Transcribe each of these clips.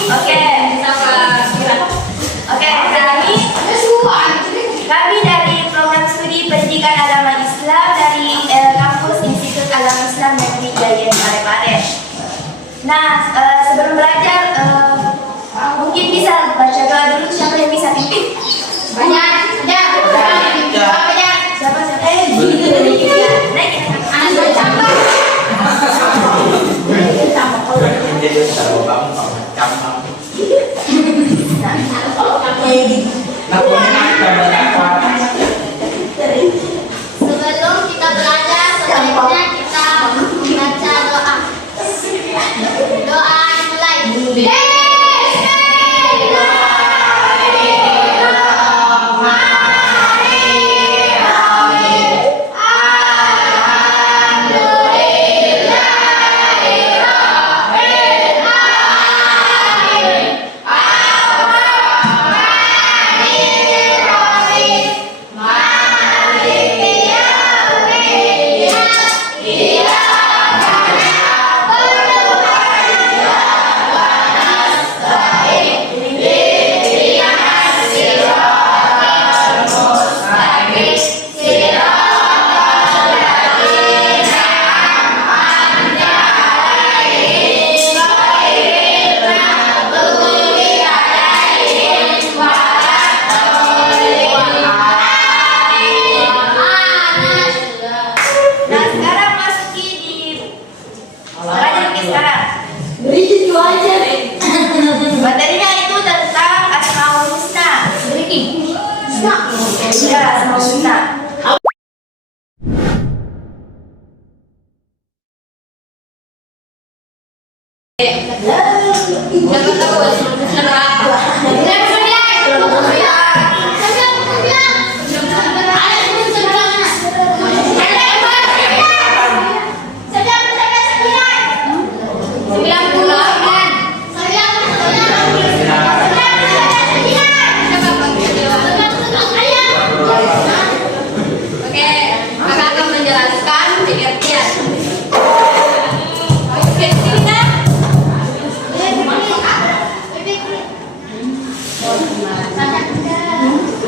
Oke, sama Kira. Oke, kami dari program studi pendidikan agama Islam dari kampus Institut Agama Islam Negeri Jayan Parepare. Nah, sebelum belajar mungkin bisa baca doa dulu. Siapa yang bisa pimpin? Banyak. Siapa? Naik. Anak campur. Sebelum kita belajar, sebaiknya kita membaca doa. Doa mulai. Materinya itu tentang Asmaul Husna. Ya, Asmaul Husna.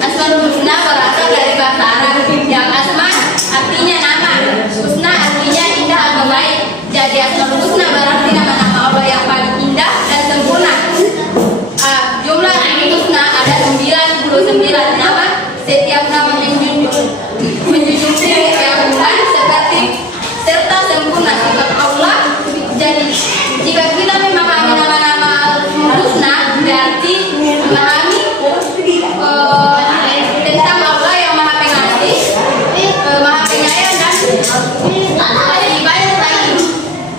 Asmaul Husna berasal dari bahasa Arab yang asma artinya nama, husna artinya indah atau baik. Jadi Asmaul Husna berarti nama-nama Allah yang paling indah dan sempurna. Jumlah husna ada 99 nama. Setiap nama menjunjung tinggi keagungan seperti serta sempurna sifat Allah. Jadi jika kita memahami nama-nama husna berarti memahami tentang Allah yang Maha Pengasih, Maha Penyayang dan lebih banyak lagi.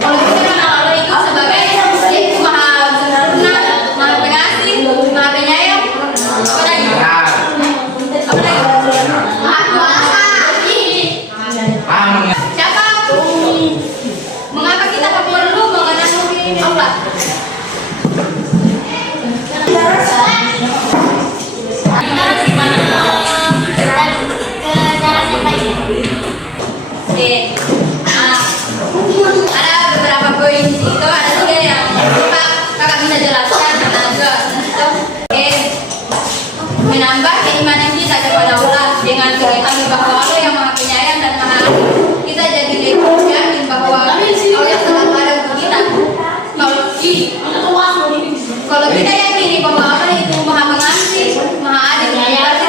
Kalau kita mengenal Allah itu sebagai yaitu Maha Sempurna, Maha Pengasih, Maha Penyayang, apa lagi? Maha Kuasa. Siapa? Mengapa kita perlu mengenal Allah? Ada beberapa poin di situ, ada 3 yang kakak bisa jelaskan. Menambah keimanan kita kepada Allah dengan mengetahui bahwa Allah yang Maha Penyayang dan Maha Adil. Kita jadi lebih yakin bahwa Allah selalu ada untuk kita. Kalau kita yakini bahwa Allah itu Maha Pengasih, Maha Adil, berarti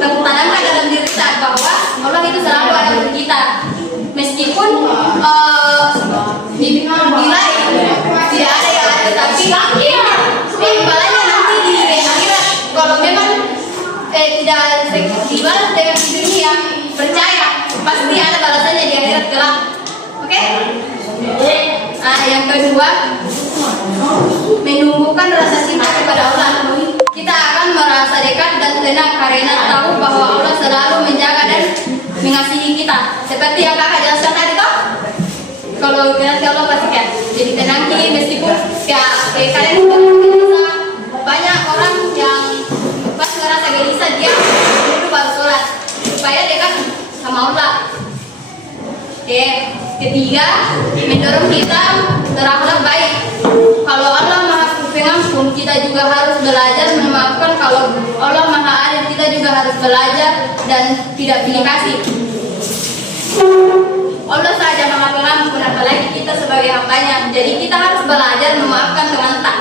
tertanamkan dalam diri kita bahwa Allah itu selalu ada untuk kita. Meskipun dinilai tidak ada yang ada, tapi imbalannya nanti di akhirat. Kalau memang tidak dibalas dengan dunia, percaya pasti ada balasannya di akhirat kelak. Oke? Yang kedua, menumbuhkan rasa cinta kepada Allah. Kita akan merasa dekat dan tenang karena tahu bahwa Allah selalu menjaga dan mengasihi kita. Seperti yang kakak jelaskan tadi toh. Kalau kita Allah pasti kan jadi tenang meskipun kalian bisa banyak orang yang pas merasa gelisah dia dulu baru sholat supaya dekat sama Allah. Ketiga, mendorong kita berakhlak baik. Kalau Allah Maha hukum, kita juga harus belajar memaafkan. Kalau Allah Maha Adil, kita juga harus belajar dan tidak pilih kasih. Allah saja Maha Pengampun, apalagi kita sebagai hambanya. Jadi kita harus belajar memaafkan teman tak.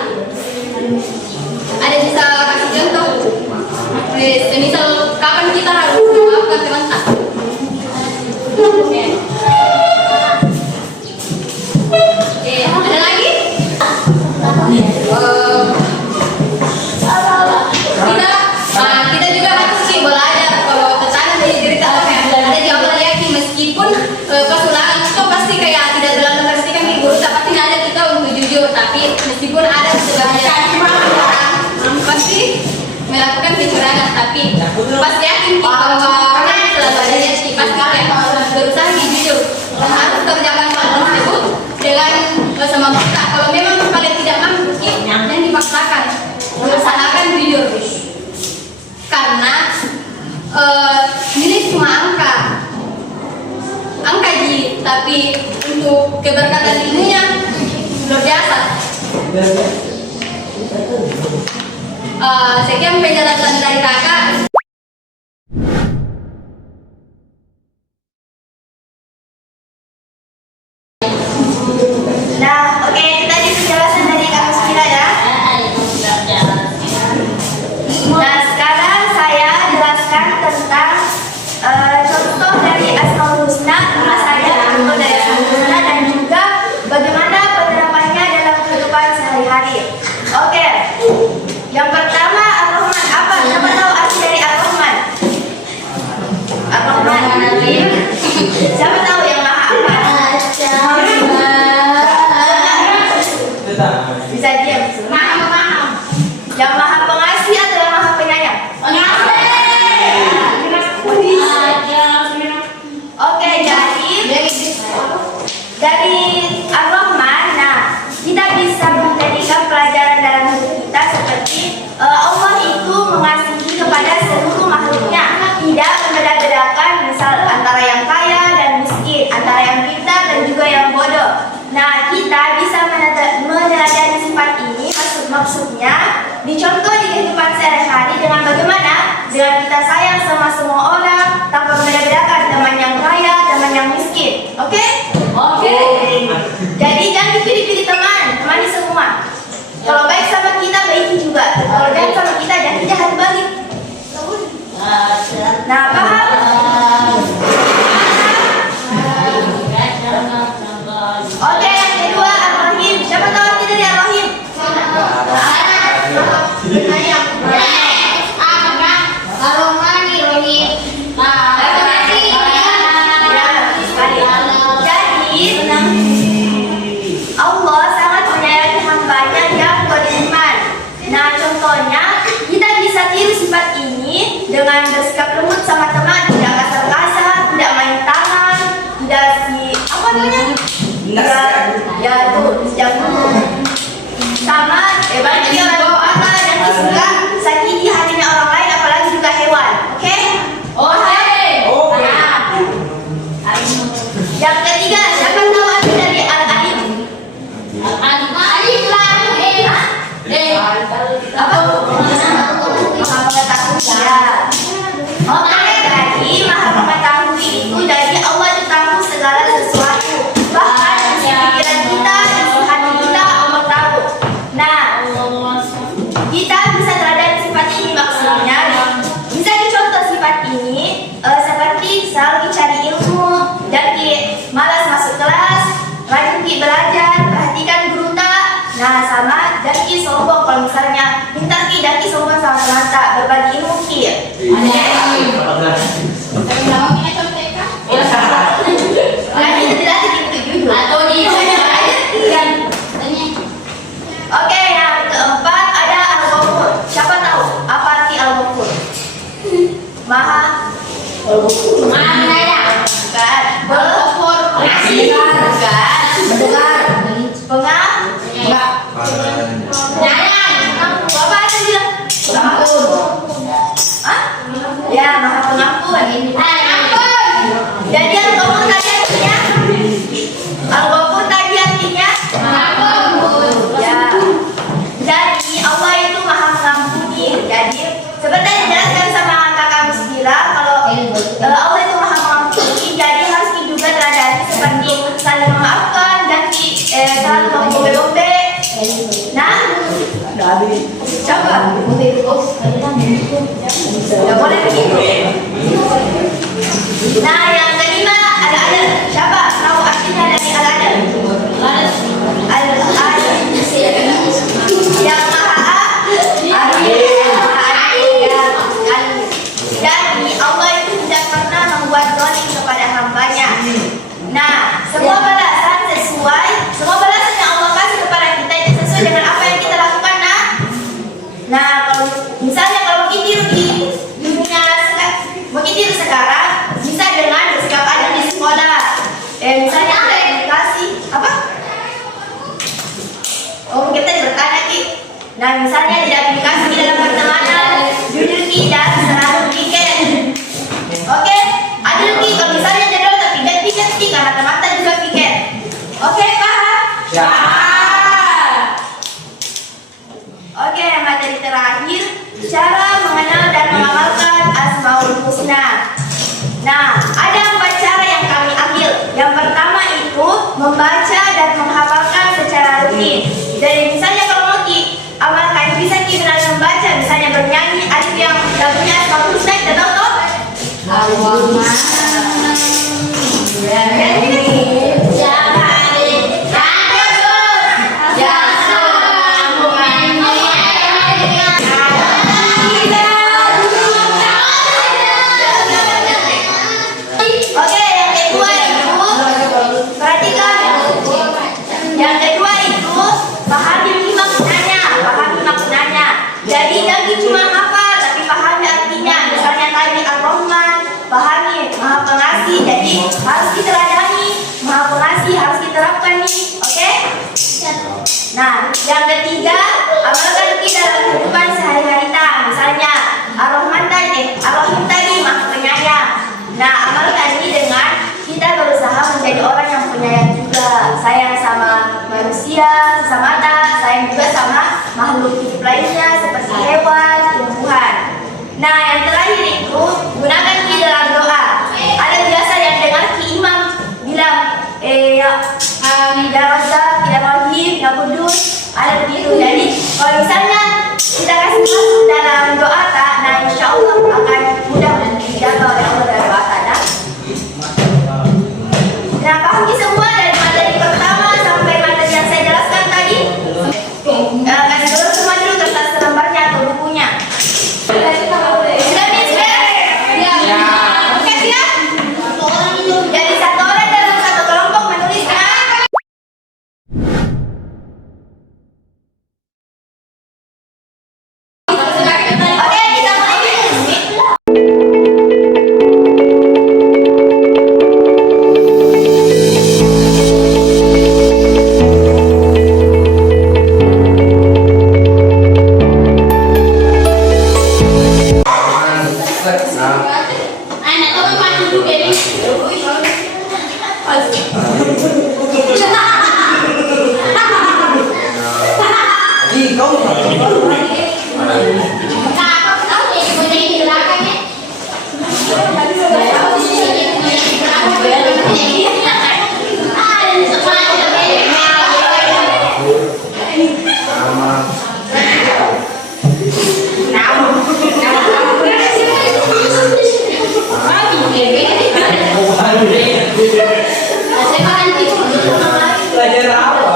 Ada bisa kasih contoh? Misal kapan kita harus memaafkan teman tak? Oke. Ada lagi? Kita juga harus belajar kalau tetangga jadi cerita jadi Allah yakin meskipun kesulitan itu pasti kayak tidak terlalu pastikan di guru pasti ada kita untuk jujur, tapi meskipun ada sebagian orang pasti melakukan kecurangan, tapi pasti yakin bahwa selalu ada yang pasti kayak berusaha jujur dan harus kerjakan hal tersebut dengan semampu kita. Kalau memang kalian tidak mampu, jangan dipaksakan, usahakan jujur. Karena ini cuma angka ji, tapi untuk keberkatan ilmunya luar biasa. Sekian penjelasan dari kakak. Nah, oke, itu tadi penjelasan dari Kak Muskila ya. Nah, sekarang saya jelaskan tentang contoh dari Asmaul Husna, nama saya contoh dari Asmaul Husna, dan juga bagaimana penerapannya dalam kehidupan sehari-hari. Oke, yang pertama Ar-Rahman. Apa? Siapa tahu arti dari Ar-Rahman? Ar-Rahman. Siapa tahu yang maha apa? Bisa diam. Yang maha pengasih atau yang maha penyayang? Oke, jadi dari Ar-Rahman, nah kita bisa menjadikan pelajaran dalam hidup kita seperti Allah itu mengasihi kepada seluruh makhluknya, tidak membeda-bedakan misal antara yang kaya dan miskin, antara yang pintar dan juga yang bodoh. Nah, kita bisa meneladani sifat ini, maksudnya dicontoh di kehidupan sehari-hari dengan bagaimana? Dengan kita sayang sama semua orang tanpa membeda-bedakan teman yang kaya, teman yang miskin. Oke? Oke. Jadi jangan dipilih-pilih teman, temani semua. Kalau baik sama kita, baiki juga. Kalau jahat sama kita, jangan jahat balik. Nah, paham? Oke, yang kedua Ar-Rahim. Siapa tahu arti dari Ar-Rahim? Jadi Allah sangat menyayangi hambanya yang beriman. Nah, contohnya kita bisa tiru sifat ini dengan bersikap lembut sama teman, tidak kasar-kasar, tidak main tangan, tidak apa namanya? Ya itu jangan sama banyak orang berkata dan suka sakiti hatinya orang lain, apalagi juga hewan. Oke? Yang ketiga, siapa tahu arti dari Al-Alim? Apa? Maha mengetahui ya. Oke, jadi maha mengetahui itu dari Allah itu tahu segala sesuatu. Bahkan isi pikiran kita, isi hati kita Allah tahu. Nah, kita bisa teladani sifat ini, maksudnya bisa dicontoh sifat ini seperti selalu cari ilmu, jadi malas masuk kelas, rajin belajar, perhatikan guru tak. Nah, sama daki sombong, kalau misalnya pintar ki daki sombong sama teman tak, berbagi ilmu ki. Oke, yang keempat ada Al-Ghafur. Siapa tahu apa arti Al-Ghafur? Maha Ya, maha pengampun. Jadi Al-Ghafur tadi artinya? Al-Ghafur tadi artinya? Ya. Jadi Coba. Nggak boleh begitu. Nah, yang kelima ada. Siapa tahu artinya dari ada? Yang maha adil. Jadi Allah itu tidak pernah membuat zalim kepada hambanya. Nah, semua balasan yang Allah kasih kepada kita itu sesuai dengan apa yang kita lakukan. Nah, kalau begitu di dunia begitu sekarang bisa dengan bersikap adil di sekolah. Misalnya ada yang dikasih apa? Oh, kita bertanya Ki. Nah, misalnya tidak dikasih di dalam pertemanan, jujur Ki dan selalu piket. Oke, adil Ki. Kalau misalnya jadwal tapi piket Ki karena teman-teman juga piket. Oke, paham? Ya. Oke, materi terakhir, cara mengenal dan mengamalkan Asmaul Husna. Nah, ada 4 cara yang kami ambil. Yang pertama itu membaca dan menghafalkan secara rutin. Jadi misalnya kalau mau amalkan, bisa kenal membaca, misalnya bernyanyi, ada yang lagunya Asmaul Husna, kita tahu toh? Oke, yang kedua itu perhatikan. Yang kedua itu pahami maknanya. Jadi jangan cuma hafal, tapi pahami artinya. Misalnya tadi Ar-Rahman, pahami Maha Pengasih. Jadi harus diteladani, Maha Pengasih harus diterapkan nih. Oke? Nah, yang ketiga, amalkan kita dalam kehidupan sehari-hari. Misalnya Ar-Rahman tadi Maha Penyayang. Nah, amalkan ini dengan kita berusaha menjadi orang yang penyayang juga, sayang sama manusia, sesama sayang juga sama makhluk hidup lainnya seperti hewan, tumbuhan. Nah, yang terakhir itu gunakan ki dalam doa. Ada biasa yang dengar ki imam bilang ya Razzaq, ya Rahim, ya Qudus, ada begitu. Jadi kalau misalnya kita kasih masuk dalam doa, nah insya Allah akan mudah dijaga oleh Allah dalam doa. Nah, paham semua dari materi pertama sampai materi yang saya jelaskan tadi. Kasih dulu semua dulu kertas lembarnya atau bukunya. Sudah nih, ya. Oke, siap. Jadi satu orang dalam satu kelompok menuliskan. Oke, kita mulai. Belajar apa?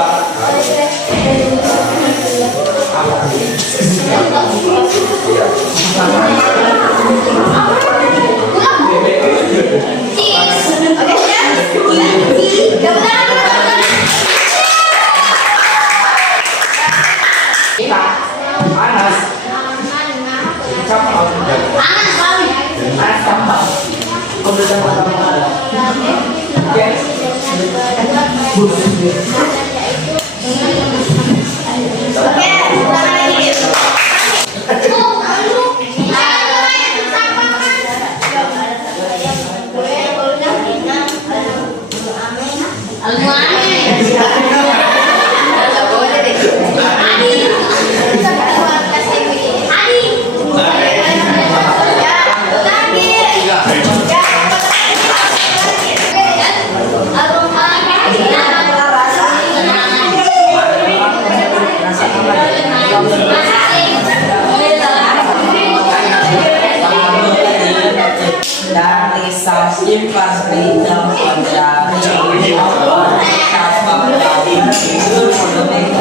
Anas. Siapa? Anas tambah. isang impartida pada siapa tadi itu menurut